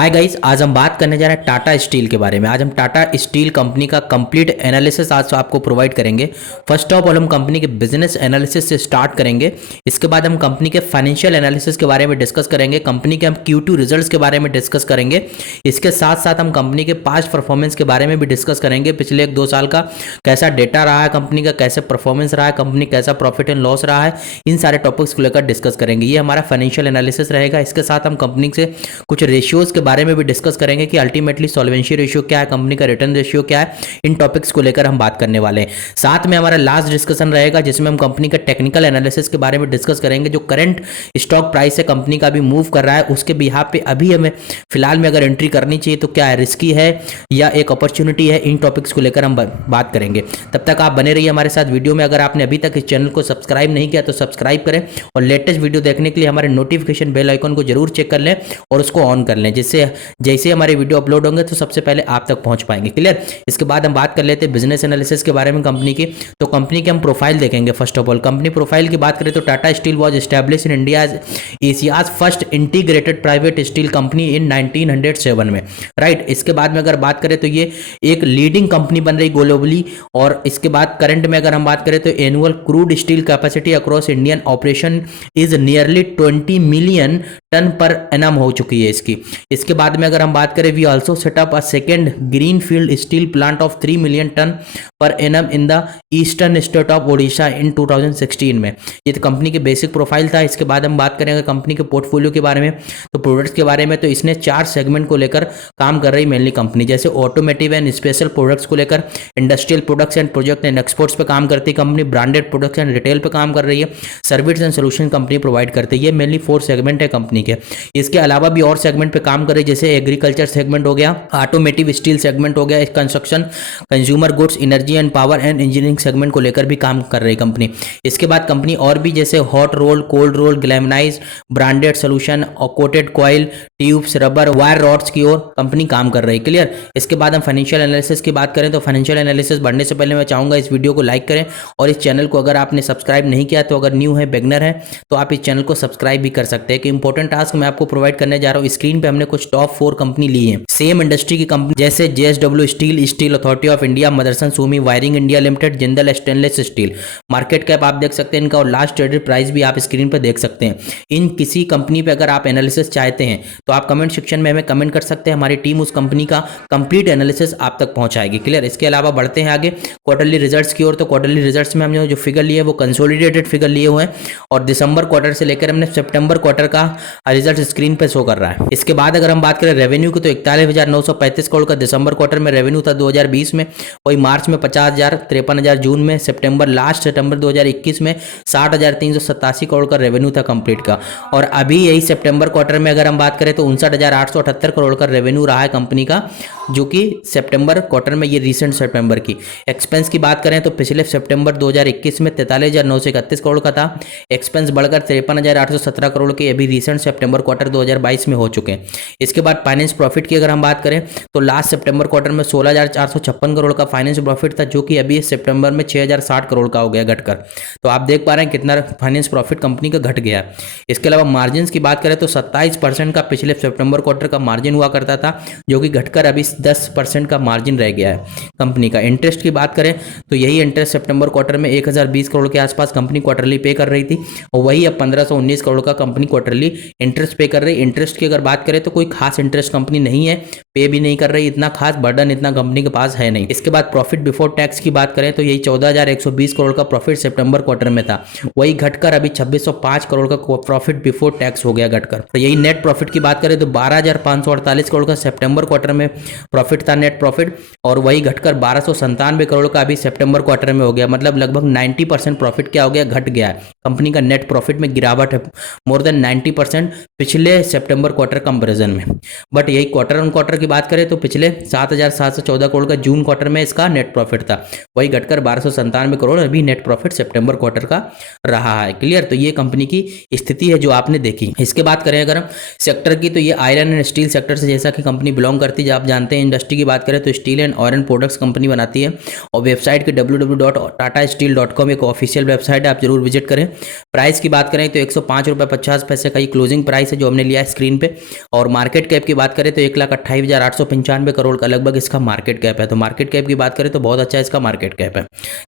Hi guys, आज हम बात करने जा रहे हैं टाटा स्टील के बारे में। आज हम टाटा स्टील कंपनी का कंप्लीट एनालिसिस आज आपको प्रोवाइड करेंगे। फर्स्ट ऑफ ऑल हम कंपनी के बिजनेस एनालिसिस से स्टार्ट करेंगे। इसके बाद हम कंपनी के फाइनेंशियल एनालिसिस के बारे में डिस्कस करेंगे। कंपनी के हम Q2 रिजल्ट्स के बारे में डिस्कस करेंगे। इसके साथ साथ हम कंपनी के पास्ट परफॉर्मेंस के बारे में भी डिस्कस करेंगे। पिछले 1-2 साल का कैसा डेटा रहा है कंपनी का, कैसे परफॉर्मेंस रहा है कंपनी, कैसा प्रॉफिट एंड लॉस रहा है, इन सारे टॉपिक्स को लेकर डिस्कस करेंगे। ये हमारा फाइनेंशियल एनालिसिस रहेगा। इसके साथ हम कंपनी से कुछ रेशियोज के बारे में भी डिस्कस करेंगे कि अल्टीमेटली सॉल्वेंसी रेशियो क्या है, कंपनी का रिटर्न रेशियो क्या है। इन टॉपिक्स को लेकर हम बात करने वाले हैं। साथ में हमारा लास्ट डिस्कशन रहेगा जिसमें हम कंपनी का टेक्निकल एनालिसिस के बारे में डिस्कस करेंगे। जो करंट स्टॉक प्राइस है कंपनी का भी मूव कर रहा है, उसके बिहाफ पे अभी हमें फिलहाल में अगर एंट्री करनी चाहिए तो क्या है, रिस्की है या एक अपॉर्चुनिटी है। इन टॉपिक्स को लेकर हम बात करेंगे। तब तक आप बने रहिए हमारे साथ वीडियो में। अगर आपने अभी तक इस चैनल को सब्सक्राइब नहीं किया तो सब्सक्राइब करें और लेटेस्ट वीडियो देखने के लिए हमारे नोटिफिकेशन बेल आइकन को जरूर चेक कर लें और उसको ऑन कर लें, जिससे जैसे हमारे वीडियो अपलोड होंगे तो सबसे पहले आप तक पहुंच पाएंगे। क्लियर। इसके बाद हम बात कर लेते हैं बिजनेस एनालिसिस के बारे में कंपनी की। तो कंपनी के हम प्रोफाइल देखेंगे। First of all company profile की बात करें तो Tata steel was establish in India Asia's first integrated private steel company इन 1907 में। राइट। इसके बाद में अगर बात करें तो ये एक लीडिंग कंपनी बन रही ग्लोबली। और इसके बाद करंट में अगर हम बात करें तो annual crude steel capacity across Indian operation is nearly 20 million tonne पर एनम हो चुकी है इसकी। इसके बाद में अगर हम बात करें, we also set up a second green field steel plant of 3 million tonne पर annum in the eastern state of Odisha in 2016 में। ये तो कंपनी के बेसिक प्रोफाइल था। इसके बाद हम बात करेंगे कंपनी के पोर्टफोलियो के बारे में, तो प्रोडक्ट्स के बारे में। तो इसने 4 सेगमेंट को लेकर काम कर रही मेनली कंपनी, जैसे ऑटोमेटिव एंड स्पेशल प्रोडक्ट्स को लेकर, industrial products and project and exports पे काम करती है company, branded products and retail पे काम कर रही है, service and solution company provide करती है। ये मेनली 4 सेगमेंट है कंपनी के। इसके अलावा भी और सेगमेंट पे काम कर रही है, जैसे एग्रीकल्चर सेगमेंट हो गया, ऑटोमेटिव स्टील सेगमेंट हो गया, construction, consumer goods, energy and power and engineering segment को लेकर भी काम कर रही कंपनी। इसके बाद कंपनी और भी जैसे hot roll, cold roll, galvanised, branded solution और coated coil, tubes, rubber, wire rods की ओर कंपनी काम कर रही है। क्लियर। इसके बाद हम फाइनेंशियल एनालिसिस की बात करें तो फाइनेंशियल एनालिसिस बढ़ने से पहले मैं चाहूंगा इस वीडियो को लाइक करें और इस चैनल को अगर आपने सब्सक्राइब नहीं किया तो अगर न्यू है, बिगनर है, तो आप इस चैनल को सब्सक्राइब भी कर सकते हैं। कि इंपॉर्टेंट टास्क मैं आपको प्रोवाइड करने जा रहा हूँ। स्क्रीन पे हमने कुछ टॉप 4 कंपनी ली है सेम इंडस्ट्री की कंपनी, जैसे JSW steel, steel authority of India, Motherson Sumi wiring India limited, Jindal stainless steel. Market cap आप देख सकते हैं इनका और लास्ट ट्रेडेड प्राइस भी आप स्क्रीन पर देख सकते हैं। इन किसी कंपनी पे अगर आप एनालिसिस चाहते हैं तो आप कमेंट सेक्शन में हमें कमेंट कर सकते हैं। हमारी टीम उस कंपनी का कंप्लीट एनालिसिस आप तक पहुंचाएगी। क्लियर। इसके अलावा बढ़ते हैं आगे क्वार्टरली रिजल्ट्स की ओर। तो क्वार्टरली रिजल्ट्स में हमने जो फिगर लिए वो कंसोलिडेटेड फिगर लिए हुए हैं और दिसंबर क्वार्टर से लेकर हमने सितंबर क्वार्टर का रिजल्ट स्क्रीन पे शो कर रहा है। इसके बाद अगर हम बात करें रेवेन्यू की तो 41,935 करोड़ का दिसंबर क्वार्टर में रेवेन्यू था 2020 में, वही मार्च में 50,000, 53,000 जून में, लास्ट सितंबर 2021 में 60,387 करोड़ का रेवेन्यू था कंप्लीट का। और अभी यही सितंबर क्वार्टर में अगर हम बात करें तो 59,878 करोड़ का रेवेन्यू रहा है कंपनी का, जो कि सितंबर क्वार्टर में, ये रिसेंट सितंबर की। एक्सपेंस की बात करें तो पिछले सितंबर 2021 में 43,931 करोड़ का था। एक्सपेंस बढ़कर 53,817 करोड़ के अभी रिसेंट सितंबर क्वार्टर 2022 में हो चुके हैं। इसके बाद फाइनेंस प्रॉफिट की अगर हम बात करें तो लास्ट सितंबर क्वार्टर में 16,456 करोड़ का फाइनेंस प्रॉफिट था, जो कि अभी सितंबर में 6,060 करोड़ का हो गया घटकर। तो आप देख पा रहे हैं कितना फाइनेंस प्रॉफिट कंपनी का घट गया। इसके अलावा मार्जिन की बात करें तो 27% का पिछले सितंबर क्वार्टर का मार्जिन हुआ करता था, जो कि घटकर अभी 10% का मार्जिन रह गया है कंपनी का। इंटरेस्ट की बात करें तो यही इंटरेस्ट सितंबर क्वार्टर में 1,020 करोड़ के आसपास कंपनी क्वार्टरली पे कर रही थी और वही अब 1,519 करोड़ का कंपनी क्वार्टरली इंटरेस्ट पे कर रही है। इंटरेस्ट की अगर बात करें तो कोई खास इंटरेस्ट कंपनी नहीं है, पे भी नहीं कर रही, इतना खास बर्डन इतना कंपनी के पास है नहीं। इसके बाद प्रॉफिट बिफोर टैक्स की बात करें तो यही 14,120 करोड़ का प्रॉफिट सितंबर क्वार्टर में था, वही घटकर अभी 2,605 करोड़ का प्रॉफिट बिफोर टैक्स हो गया घटकर। तो यही नेट प्रॉफिट की बात करें तो 12,548 करोड़ का सितंबर क्वार्टर में प्रॉफिट था नेट प्रॉफिट, और वही घटकर 1,297 करोड़ का अभी सितंबर क्वार्टर में हो गया। मतलब लगभग 90% प्रॉफिट क्या हो गया, घट गया है। कंपनी का नेट प्रॉफिट में गिरावट है मोर देन 90% पिछले सितंबर क्वार्टर कंपेरिजन में। बट यही क्वार्टर ऑन क्वार्टर की बात करें तो पिछले 7,714 करोड़ का जून क्वार्टर में इसका नेट प्रॉफिट था, वही घटकर 1,297 करोड़ अभी नेट प्रॉफिट सितंबर क्वार्टर का रहा है। क्लियर। तो ये कंपनी की स्थिति है जो आपने देखी। इसके बात करें अगर हम सेक्टर की तो ये आयरन एंड स्टील सेक्टर से जैसा कि कंपनी बिलोंग करती है। आप जानते हैं इंडस्ट्री की बात करें तो steel and iron products company बनाती है और वेबसाइट की www.tatasteel.com एक ऑफिशियल वेबसाइट है, आप जरूर विजिट करें। प्राइस की बात करें तो 105 रुपये 50 पैसे का ये क्लोजिंग प्राइस प्राइस है जो हमने लिया है स्क्रीन पे। और मार्केट कैप की बात करें तो 1,28,895 करोड़ का लगभग इसका मार्केट कैप है। तो मार्केट कैप की बात करें तो बहुत अच्छा इसका मार्केट कैप है।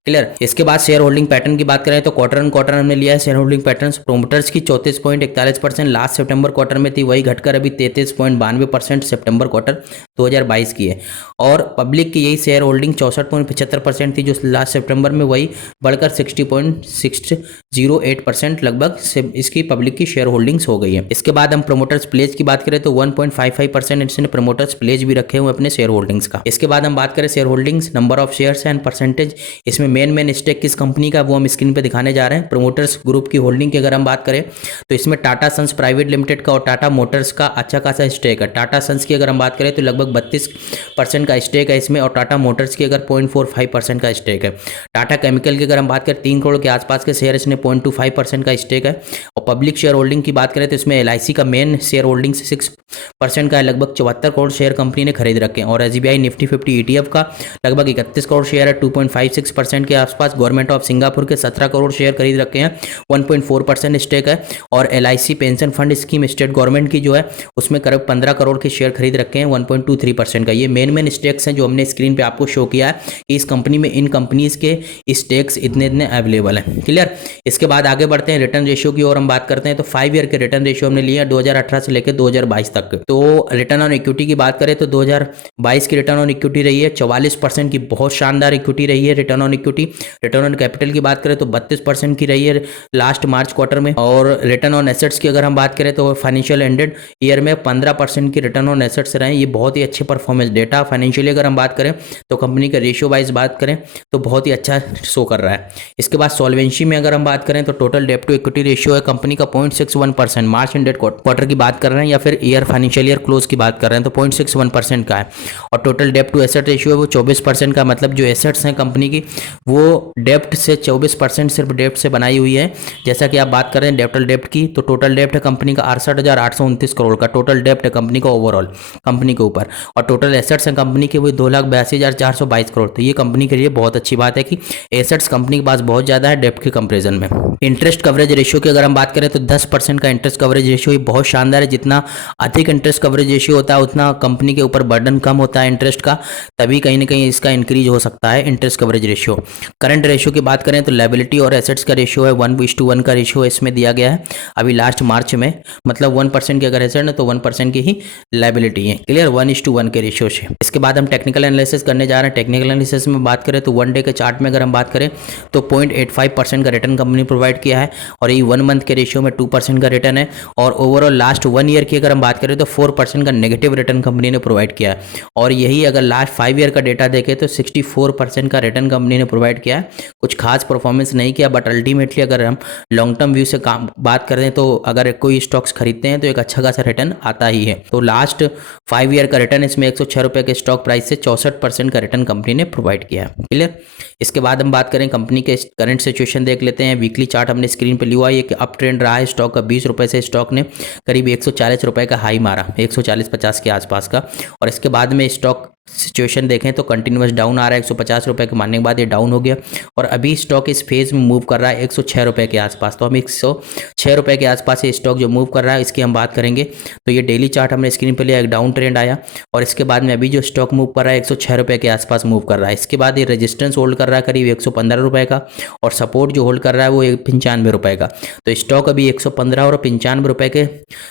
क्लियर। इसके बाद शेयर होल्डिंग पैटर्न की बात करें तो क्वार्टर ऑन क्वार्टर हमने लिया है शेयर होल्डिंग पैटर्न। प्रोमोटर्स की 34.41% लास्ट सितंबर क्वार्टर में थी, वही घटकर अभी 33.92% सितंबर क्वार्टर 2022 की है। और पब्लिक की यही शेयर होल्डिंग 64.75% थी जो लास्ट सितंबर में, वही बढ़कर 60.608% लगभग इसकी पब्लिक की शेयर होल्डिंग्स हो गई है। इसके बाद हम प्रोमोटर्स प्लेज की बात करें तो 1.55% इसने प्रोमोटर्स प्लेज भी रखे हुए अपने शेयर होल्डिंग्स का। इसके बाद हम बात करें share holdings, number of shares and percentage, इसमें मेन स्टेक किस कंपनी का वो हम स्क्रीन पे दिखाने जा रहे हैं। प्रोमोटर्स ग्रुप की होल्डिंग की अगर हम बात करें तो इसमें टाटा सन्स प्राइवेट लिमिटेड का और टाटा मोटर्स का अच्छा खासा स्टेक है। टाटा सन्स की अगर हम बात करें तो लगभग 32% का स्टेक है इसमें, और टाटा मोटर्स की अगर 0.45% का स्टेक है। टाटा केमिकल की अगर हम बात करें 3 करोड़ के आसपास के शेयर, इसने 0.25% का स्टेक है। और पब्लिक शेयर होल्डिंग की बात करें तो इसमें LIC का मेन शेयर होल्डिंग 6% का है, लगभग 74 करोड़ शेयर कंपनी ने खरीद रखे हैं। और SBI निफ्टी 50 ETF का लगभग 31 करोड़ शेयर है, 2.56% के आसपास। गवर्नमेंट ऑफ सिंगापुर के 17 करोड़ शेयर खरीद रखे हैं, 1.4% स्टेक है। और LIC pension fund scheme state government की जो है उसमें करीब 15 करोड़ के शेयर खरीद रखे हैं, 1.23% का। ये मेन स्टेक्स हैं जो हमने स्क्रीन पे आपको शो किया है कि इस कंपनी में इन कंपनीज के स्टेक्स इतने अवेलेबल हैं। क्लियर। इसके बाद आगे बढ़ते हैं रिटर्न रेशियो की ओर हम बात करते हैं। तो 5 ईयर के रिटर्न रेशियो हमने लिया 2018 से लेकर 2022 तक। तो रिटर्न ऑन इक्विटी की बात करें तो 2022 की रिटर्न ऑन इक्विटी रही है 44% की, बहुत शानदार इक्विटी रही है return on equity. Return on capital की बात करें तो 32% की रही है लास्ट मार्च क्वार्टर में। और रिटर्न ऑन एसेट्स की अगर हम बात करें तो फाइनेंशियल एंडेड ईयर में 15% की रिटर्न ऑन एसेट्स रहे हैं। ये बहुत ही अच्छे परफॉर्मेंस डेटा फाइनेंशियली अगर हम बात करें तो कंपनी का रेशियो वाइज बात करें तो बहुत ही अच्छा शो कर रहा है। इसके बाद सॉल्वेंसी में अगर हम बात करें तो total debt to equity ratio है कंपनी का 0.61%, मार्च एंडेड क्वार्टर की बात कर रहे हैं या फिर ईयर फाइनेंशियल ईयर क्लोज की बात कर रहे हैं तो 0.61% का है। और total debt to asset ratio है वो 24% का, मतलब जो एसेट्स हैं कंपनी की वो डेप्ट से 24% सिर्फ डेप्ट से बनाई हुई है। जैसा कि आप बात कर रहे हैं टोटल डेप्ट की, तो टोटल डेप्ट है कंपनी का 68,829 करोड़ का टोटल डेप्ट है कंपनी का ओवरऑल कंपनी के ऊपर। और टोटल एसेट्स हैं कंपनी के वो 2,82,422 करोड़। तो ये कंपनी के लिए बहुत अच्छी बात है कि एसेट्स कंपनी के पास बहुत ज़्यादा है डेप्ट के कंपेरिजन में। इंटरेस्ट कवरेज रेशियो की अगर हम बात करें तो 10% का इंटरेस्ट कवरेज रेशियो बहुत शानदार है। जितना अधिक इंटरेस्ट कवरेज रेशियो होता है उतना कंपनी के ऊपर बर्डन कम होता है इंटरेस्ट का, तभी कहीं ना कहीं इसका इंक्रीज हो सकता है interest coverage ratio. Current ratio की बात करें तो लायबिलिटी और एसेट्स का रेशियो है 1:1 का रेशियो इसमें दिया गया है अभी लास्ट मार्च में, मतलब 1% की अगर एसेट है तो 1% की ही लायबिलिटी है। क्लियर, 1:1 के रेशियो से। इसके बाद हम टेक्निकल एनालिसिस करने जा रहे हैं। टेक्निकल एनालिसिस में बात करें तो 1 डे के चार्ट में अगर हम बात करें तो 0.85% का रिटर्न कंपनी प्रोवाइड किया है, और ये 1 मंथ के रेशियो में 2% का रिटर्न है। और ओवरऑल लास्ट 1 ईयर की अगर हम बात करें तो 4% का नेगेटिव रिटर्न कंपनी ने प्रोवाइड किया है। और यही अगर लास्ट 5 ईयर का डेटा देखें तो 64% का रिटर्न कंपनी ने प्रोवाइड किया है। कुछ खास परफॉर्मेंस नहीं किया, बट अल्टीमेटली अगर हम लॉन्ग टर्म व्यू से बात करें तो अगर कोई स्टॉक्स खरीदते हैं तो एक अच्छा खासा रिटर्न आता ही है। तो लास्ट 5 ईयर का रिटर्न इसमें 106 रुपये के स्टॉक प्राइस से 64% का रिटर्न कंपनी ने प्रोवाइड किया है। क्लियर। इसके बाद हम बात करें कंपनी के करंट सिचुएशन देख लेते हैं। वीकली चार्ट हमने स्क्रीन पे लिया है, ये अप ट्रेंड रहा है स्टॉक का। 20 रुपये से स्टॉक ने करीब 140 रुपये का हाई मारा, 140-50 के आसपास का। और इसके बाद में स्टॉक सिचुएशन देखें तो कंटिन्यूस डाउन आ रहा है, 150 रुपये के मारने के बाद ये डाउन हो गया, और अभी स्टॉक इस फेज में मूव कर रहा है 106 रुपये के आसपास। तो हम 106 रुपये के आसपास ये स्टॉक जो मूव कर रहा है इसकी हम बात करेंगे। तो ये डेली चार्ट हमने स्क्रीन पे लिया, एक डाउन ट्रेंड आया, और इसके बाद में अभी जो स्टॉक मूव कर रहा है 106 रुपये के आसपास मूव कर रहा है। इसके बाद ये रेजिस्टेंस होल्ड कर रहा है करीब 115 रुपये का, और सपोर्ट जो होल्ड कर रहा है वो 95 रुपये का। तो स्टॉक अभी 115 और 95 रुपये के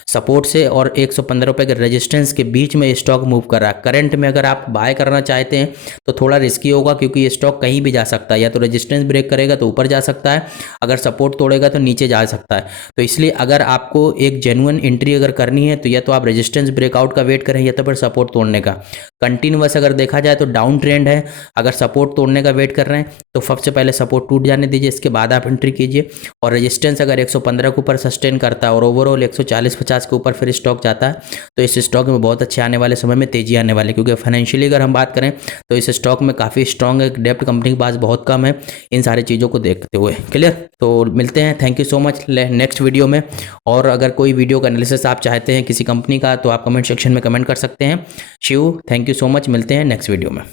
सपोर्ट से और 115 रुपये के रेजिस्टेंस के बीच में स्टॉक मूव कर रहा है। करंट में अगर आप बाय करना चाहते हैं तो थोड़ा रिस्की होगा, क्योंकि ये स्टॉक कहीं भी जा सकता है, या तो रेजिस्टेंस ब्रेक करेगा तो ऊपर जा सकता है, अगर सपोर्ट तोड़ेगा तो नीचे जा सकता है। तो इसलिए अगर आपको एक जेन्युइन एंट्री अगर करनी है तो या तो आप रेजिस्टेंस ब्रेकआउट का वेट करें या तो फिर सपोर्ट तोड़ने का। कंटिन्यूअस अगर देखा जाए तो डाउन ट्रेंड है, अगर सपोर्ट तोड़ने का वेट कर रहे हैं तो सबसे पहले सपोर्ट टूट जाने दीजिए, इसके बाद आप एंट्री कीजिए। और रेजिस्टेंस अगर 115 के ऊपर सस्टेन करता है और ओवरऑल 140-50 के ऊपर फिर स्टॉक जाता है तो इस स्टॉक में बहुत अच्छे आने वाले समय में तेजी आने वाली, क्योंकि फाइनेंशियली अगर हम बात करें तो इस स्टॉक में काफ़ी स्ट्रॉन्ग है, डेप्ट कंपनी के पास बहुत कम है, इन सारी चीज़ों को देखते हुए। क्लियर। तो मिलते हैं, thank you so much next video में। और अगर कोई वीडियो का एनालिसिस आप चाहते हैं किसी कंपनी का तो आप कमेंट सेक्शन में कमेंट कर सकते हैं। Shiv, thank you so much, मिलते हैं नेक्स्ट वीडियो में।